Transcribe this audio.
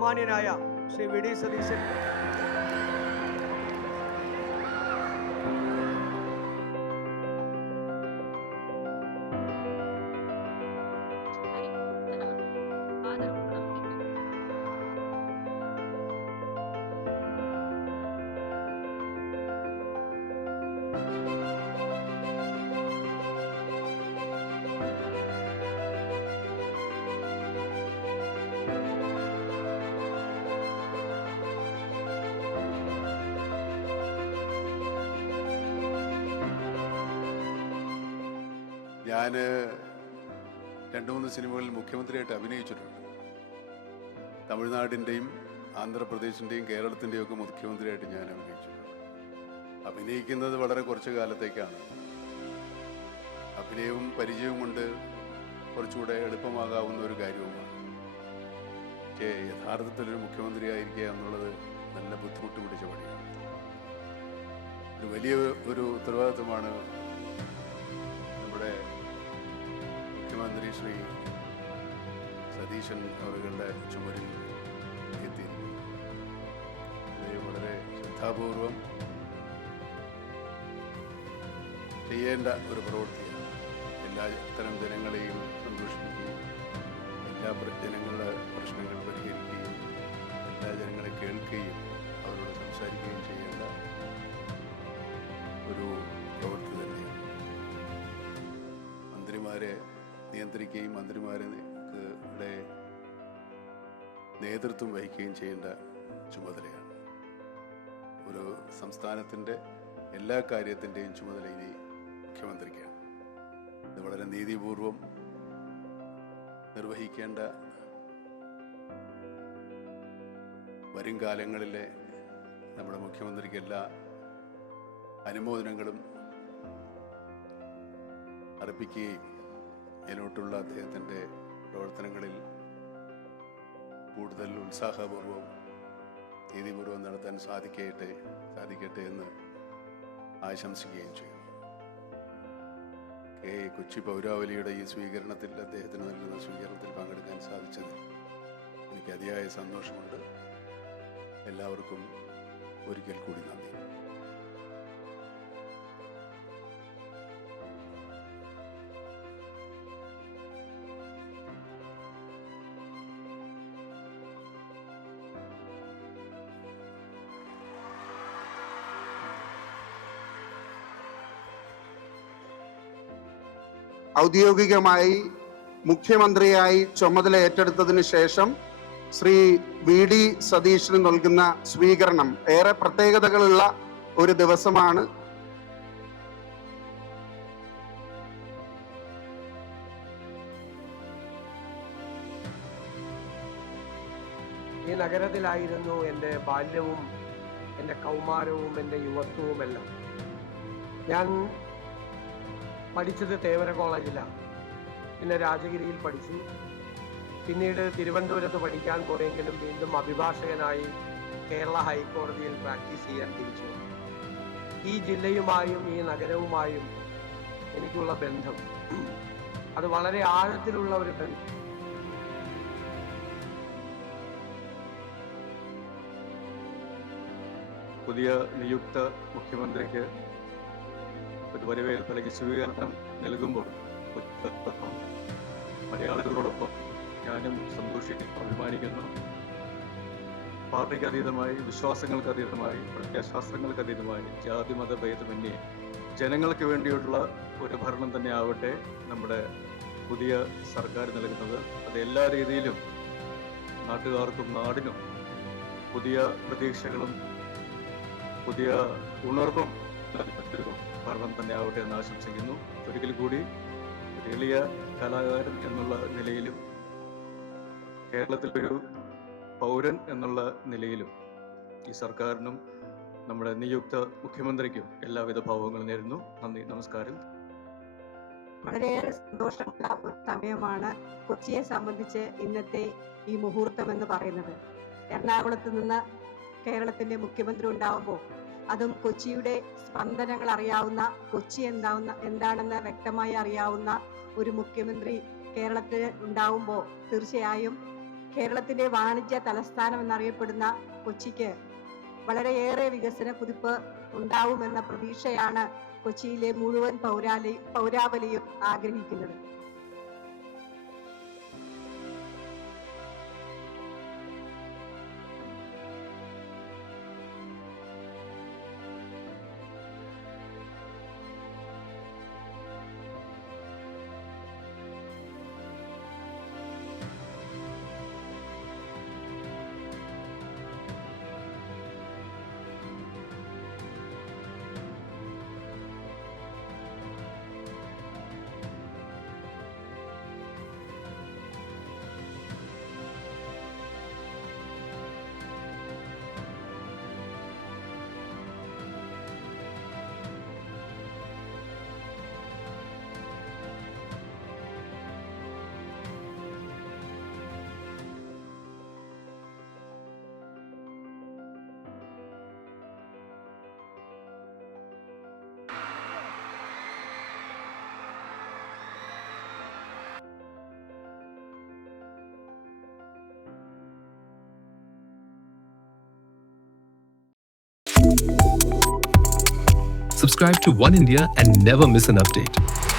ബഹുമാന്യനായ Shri V D Satheesan ഞാൻ 2-3 സിനിമകളിൽ മുഖ്യമന്ത്രിയായിട്ട് അഭിനയിച്ചിട്ടുണ്ട്. തമിഴ്നാടിൻ്റെയും ആന്ധ്രാപ്രദേശിൻ്റെയും കേരളത്തിൻ്റെയും ഒക്കെ മുഖ്യമന്ത്രിയായിട്ട് ഞാൻ അഭിനയിച്ചിട്ടുണ്ട്. അഭിനയിക്കുന്നത് വളരെ കുറച്ച് കാലത്തേക്കാണ്. അഭിനയവും പരിചയവും കൊണ്ട് കുറച്ചുകൂടെ എളുപ്പമാകാവുന്ന ഒരു കാര്യവുമാണ്. പക്ഷേ യഥാർത്ഥത്തിലൊരു മുഖ്യമന്ത്രിയായിരിക്കുക എന്നുള്ളത് നല്ല ബുദ്ധിമുട്ട് പിടിച്ച പണിയാണ്. ഒരു വലിയ ഒരു ഉത്തരവാദിത്വമാണ് നമ്മുടെ മുഖ്യമന്ത്രി ശ്രീ സതീശൻ അവരുടെ ചുമരിൽ എത്തിയിരിക്കുന്നു. ഇത് വളരെ ശ്രദ്ധാപൂർവം ചെയ്യേണ്ട ഒരു പ്രവൃത്തിയാണ്. എല്ലാ തരം ജനങ്ങളെയും സന്തോഷിപ്പിക്കുകയും എല്ലാ ജനങ്ങളുടെ പ്രശ്നങ്ങൾ പരിഹരിക്കുകയും എല്ലാ ജനങ്ങളെ കേൾക്കുകയും അവരോട് സംസാരിക്കുകയും ചെയ്യേണ്ട ഒരു പ്രവൃത്തി തന്നെയാണ്. മന്ത്രിമാരെ നിയന്ത്രിക്കുകയും മന്ത്രിമാരുടെ നേതൃത്വം വഹിക്കുകയും ചെയ്യേണ്ട ചുമതലയാണ്. ഒരു സംസ്ഥാനത്തിൻ്റെ എല്ലാ കാര്യത്തിൻ്റെയും ചുമതല ഇനി മുഖ്യമന്ത്രിക്കാണ്. ഇത് വളരെ നീതിപൂർവം നിർവഹിക്കേണ്ട വരും കാലങ്ങളിലെ നമ്മുടെ മുഖ്യമന്ത്രിക്ക് എല്ലാ അനുമോദനങ്ങളും അർപ്പിക്കുകയും ഇതിലോട്ടുള്ള അദ്ദേഹത്തിൻ്റെ പ്രവർത്തനങ്ങളിൽ കൂടുതൽ ഉത്സാഹപൂർവ്വം നീതിപൂർവ്വം നടത്താൻ സാധിക്കട്ടെ എന്ന് ആശംസിക്കുകയും ചെയ്യുന്നു. കൊച്ചി പൗരാവലിയുടെ ഈ സ്വീകരണത്തിൽ, അദ്ദേഹത്തിന് നൽകുന്ന സ്വീകരണത്തിൽ പങ്കെടുക്കാൻ സാധിച്ചതിൽ എനിക്ക് അതിയായ സന്തോഷമുണ്ട്. എല്ലാവർക്കും ഒരിക്കൽ കൂടി നന്ദി. ഔദ്യോഗികമായി മുഖ്യമന്ത്രിയായി ചുമതല ഏറ്റെടുത്തതിന് ശേഷം ശ്രീ വി ഡി സതീശന് നൽകുന്ന സ്വീകരണം ഏറെ പ്രത്യേകതകളുള്ള ഒരു ദിവസമാണ്. ഈ നഗരത്തിലായിരുന്നു എൻ്റെ ബാല്യവും എൻ്റെ കൗമാരവും എൻ്റെ യുവത്വവുമെല്ലാം. ഞാൻ പഠിച്ചത് തേവര കോളേജിലാണ്. പിന്നെ രാജഗിരിയിൽ പഠിച്ചു. പിന്നീട് തിരുവനന്തപുരത്ത് പഠിക്കാൻ പോയെങ്കിലും വീണ്ടും അഭിഭാഷകനായി കേരള ഹൈക്കോടതിയിൽ പ്രാക്ടീസ് ചെയ്യാൻ തിരിച്ചു. ഈ ജില്ലയുമായും ഈ നഗരവുമായും എനിക്കുള്ള ബന്ധം അത് വളരെ ആഴത്തിലുള്ള ഒരു ബന്ധം. പുതിയ നിയുക്ത മുഖ്യമന്ത്രിക്ക് ഒരു വരവേൽപ്പ് അല്ലെങ്കിൽ സ്വീകരണം നൽകുമ്പോൾ മലയാളികളോടൊപ്പം ഞാനും സന്തോഷിക്കുന്നു, അഭിമാനിക്കുന്നു. പാർട്ടിക്ക് അതീതമായി, വിശ്വാസങ്ങൾക്ക് അതീതമായി, പ്രത്യയശാസ്ത്രങ്ങൾക്ക് അതീതമായി, ജാതി മത ഭേദമന്യേ ജനങ്ങൾക്ക് വേണ്ടിയുള്ള ഒരു ഭരണം തന്നെ ആവട്ടെ നമ്മുടെ പുതിയ സർക്കാർ നൽകുന്നത്. അത് എല്ലാ രീതിയിലും നാട്ടുകാർക്കും നാടിനും പുതിയ പ്രതീക്ഷകളും പുതിയ ഉണർവും ഭരണം തന്നെ ആവട്ടെ എന്ന് ആശംസിക്കുന്നു. ഒരിക്കൽ കൂടി ഒരു എളിയ കലാകാരൻ എന്നുള്ള നിലയിലും കേരളത്തിലൊരു പൗരൻ എന്നുള്ള നിലയിലും ഈ സർക്കാരിനും നമ്മുടെ നിയുക്ത മുഖ്യമന്ത്രിക്കും എല്ലാവിധ ഭാവങ്ങളും നേരുന്നു. നന്ദി, നമസ്കാരം. വളരെയേറെ സന്തോഷമുള്ള ഒരു സമയമാണ് കൊച്ചിയെ സംബന്ധിച്ച് ഇന്നത്തെ ഈ മുഹൂർത്തം എന്ന് പറയുന്നത്. എറണാകുളത്ത് നിന്ന് കേരളത്തിന്റെ മുഖ്യമന്ത്രി ഉണ്ടാവുമ്പോൾ, അതും കൊച്ചിയുടെ സ്പന്ദനങ്ങൾ അറിയാവുന്ന, കൊച്ചി എന്താണെന്ന് വ്യക്തമായി അറിയാവുന്ന ഒരു മുഖ്യമന്ത്രി കേരളത്തിൽ ഉണ്ടാവുമ്പോൾ തീർച്ചയായും കേരളത്തിന്റെ വാണിജ്യ തലസ്ഥാനം എന്നറിയപ്പെടുന്ന കൊച്ചിക്ക് വളരെയേറെ വികസന കുതിപ്പ് ഉണ്ടാവുമെന്ന പ്രതീക്ഷയാണ് കൊച്ചിയിലെ മുഴുവൻ പൗരാവലിയും ആഗ്രഹിക്കുന്നത്. Subscribe to One India and never miss an update.